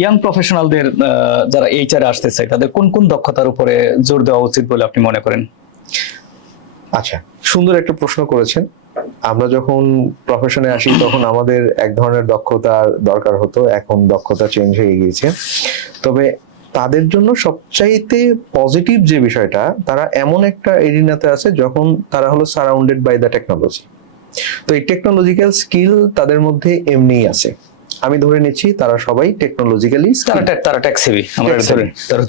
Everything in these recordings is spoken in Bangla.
ইয়াং প্রফেশনালদের যারা এইচআর আসতে চায় তাদের কোন কোন দক্ষতার উপরে জোর দেওয়া উচিত বলে আপনি মনে করেন? আচ্ছা, সুন্দর একটা প্রশ্ন করেছেন। আমরা যখন প্রফেশনে আসি তখন আমাদের এক ধরনের দক্ষতার দরকার হতো, এখন দক্ষতা চেঞ্জ হয়ে গিয়েছে। তবে তাদের জন্য সবচাইতে পজিটিভ যে বিষয়টা, তারা এমন একটা এরিনাতে আছে যখন তারা হলো সারাউন্ডেড বাই দ্য টেকনোলজি। তো এই টেকনোলজিক্যাল স্কিল তাদের মধ্যে এমনিই আছে। আমি ধরে নিচ্ছি তারা সবাই টেকনোলজিক্যালি তারা ট্যাক সেভি, আমরা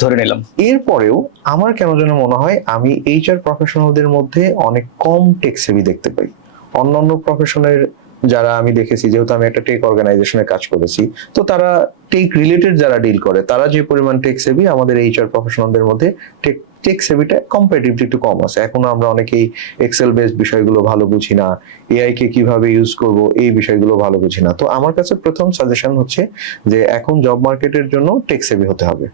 ধরে নিলাম। এরপরেও আমার কেন যেন মনে হয় আমি এইচআর প্রফেশনালদের মধ্যে অনেক কম টেক সেভি দেখতে পাই। অন্যান্য প্রফেশনের যারা আমি দেখেছি, যেহেতু আমি একটা টেক অর্গানাইজেশনে কাজ করেছি, তো তারা টেক রিলেটেড যারা ডিল করে তারা যে পরিমাণ টেক সেভি, আমাদের এইচআর প্রফেশনালদের মধ্যে টেক সেভিটা কম্পারেটিভলি একটু কম আছে। এখনো আমরা অনেকেই এক্সেল বেসড বিষয়গুলো ভালো বুঝি না, এআই কে কিভাবে ইউজ করব এই বিষয়গুলো ভালো বুঝি না। তো আমার কাছে প্রথম সাজেশন হচ্ছে যে এখন জব মার্কেটের জন্য টেক সেভি হতে হবে,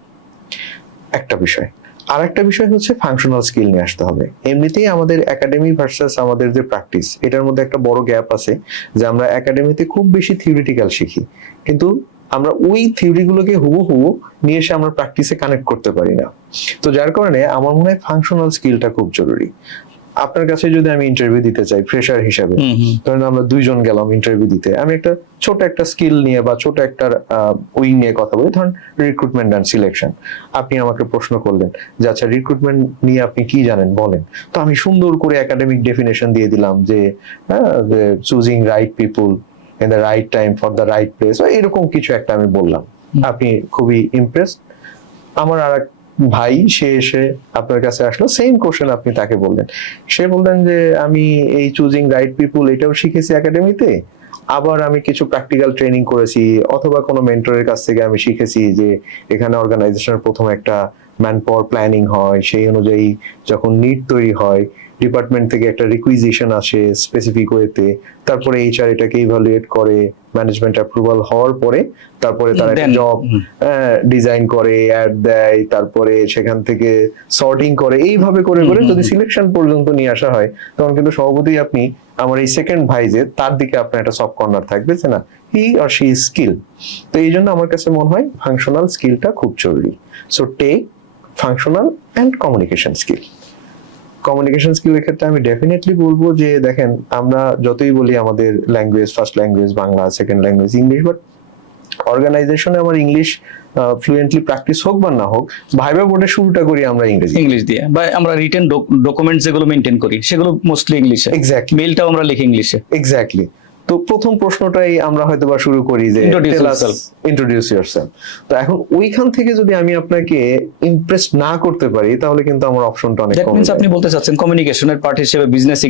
একটা বিষয়। আর একটা বিষয় হচ্ছে ফাংশনাল স্কিল নিয়ে আসতে হবে। এমনিতেই আমাদের একাডেমি ভার্সাস আমাদের যে প্র্যাকটিস, এটার মধ্যে একটা বড় গ্যাপ আছে যে আমরা একাডেমিতে খুব বেশি থিওরিটিক্যাল শিখি, কিন্তু আমরা ওই থিওরিগুলোকে হুবহু নিয়ে এসে আমরা প্র্যাকটিসে কানেক্ট করতে পারি না। তো যার কারণে আমার মনে হয় ফাংশনাল স্কিলটা খুব জরুরি। আপনার কাছে যদি আমি ইন্টারভিউ দিতে চাই ফ্রেশার হিসাবে, ধরেন আমরা দুইজন গেলাম ইন্টারভিউ দিতে, আমি একটা ছোট একটা স্কিল নিয়ে বা ছোট একটা উইং নিয়ে কথা বলি, ধরেন রিক্রুটমেন্ট অ্যান্ড সিলেকশন। আপনি আমাকে প্রশ্ন করলেন যে আচ্ছা রিক্রুটমেন্ট নিয়ে আপনি কি জানেন বলেন, তো আমি সুন্দর করে একাডেমিক ডেফিনেশন দিয়ে দিলাম যে choosing right people in the right time for the right place, এরকম কিছু একটা আমি বললাম। আপনি খুবই ইমপ্রেসড। আমার আর ভাই সে এসে আপনার কাছে আসলো, সেম কোশ্চেন আপনি তাকে বললেন, সে বললেন যে আমি এই চুজিং রাইট পিপল এটাও শিখেছি একাডেমিতে, আবার আমি কিছু প্র্যাকটিক্যাল ট্রেনিং করেছি, অথবা কোনো মেন্টরের কাছ থেকে আমি শিখেছি যে এখানে অর্গানাইজেশনের প্রথম একটা ম্যান পাওয়ার প্ল্যানিং হয়, সেই অনুযায়ী যখন নিড তৈরি হয় ডিপার্টমেন্ট থেকে একটা রিকুইজিশন আসে স্পেসিফিক ওয়েতে, তারপরে এইচআর এটাকে ইভালুয়েট করে, ম্যানেজমেন্ট অ্যাপ্রুভাল হওয়ার পরে তারপরে তারা একটা জব ডিজাইন করে, অ্যাড দেয়, তারপরে সেখান থেকে সর্টিং করে, এইভাবে করে করে যদি সিলেকশন পর্যন্ত নিয়ে আসা হয়, তখন কিন্তু স্বভাবতই আপনি আমার এই সেকেন্ড ভাই যে তার দিকে আপনার একটা সফট কর্নার থাকবে যে না, he or she is skill. তো এই জন্য আমার কাছে মনে হয় ফাংশনাল স্কিলটা খুব জরুরি। So tech, functional and communication skill. Communication স্কিলের ক্ষেত্রে আমি ডেফিনেটলি বলবো যে দেখেন, আমরা যতই বলি আমাদের language first language Bangla, second language English, but অর্গানাইজেশনে আমার ইংলিশ ফ্লুয়েন্টলি প্র্যাকটিস হোক বা না হোক, ভাইবা বোর্ডে শুরুটা করি আমরা ইংলিশ দিয়ে, বা আমরা রিটেন ডকুমেন্ট যেগুলো মেইনটেইন করি সেগুলো মোস্টলি ইংলিশে। এক্স্যাক্টলি, মেইলটাও আমরা লিখি ইংলিশে। এক্স্যাক্টলি। তো প্রথম প্রশ্নটাই আমরা হয়তো বা শুরু করি যে ইন্ট্রোডিউস ইয়োরসেলফ। তো এখন ওইখান থেকে যদি আমি আপনাকে ইমপ্রেস না করতে পারি, তাহলে কিন্তু আমার অপশনটা অনেক কম। আপনি বলতে চাচ্ছেন কমিউনিকেশনের পার্ট হিসেবে বিজনেস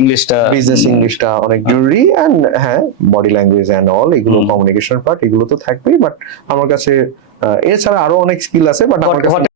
ইংলিশটা অনেক জরুরি, এন্ড হ্যাঁ বডি ল্যাঙ্গুয়েজ এন্ড অল এগুলো কমিউনিকেশনের পার্ট, এগুলো তো থাকবেই, বাট আমার কাছে এছাড়া আরো অনেক স্কিল আছে, বাট আমার কাছে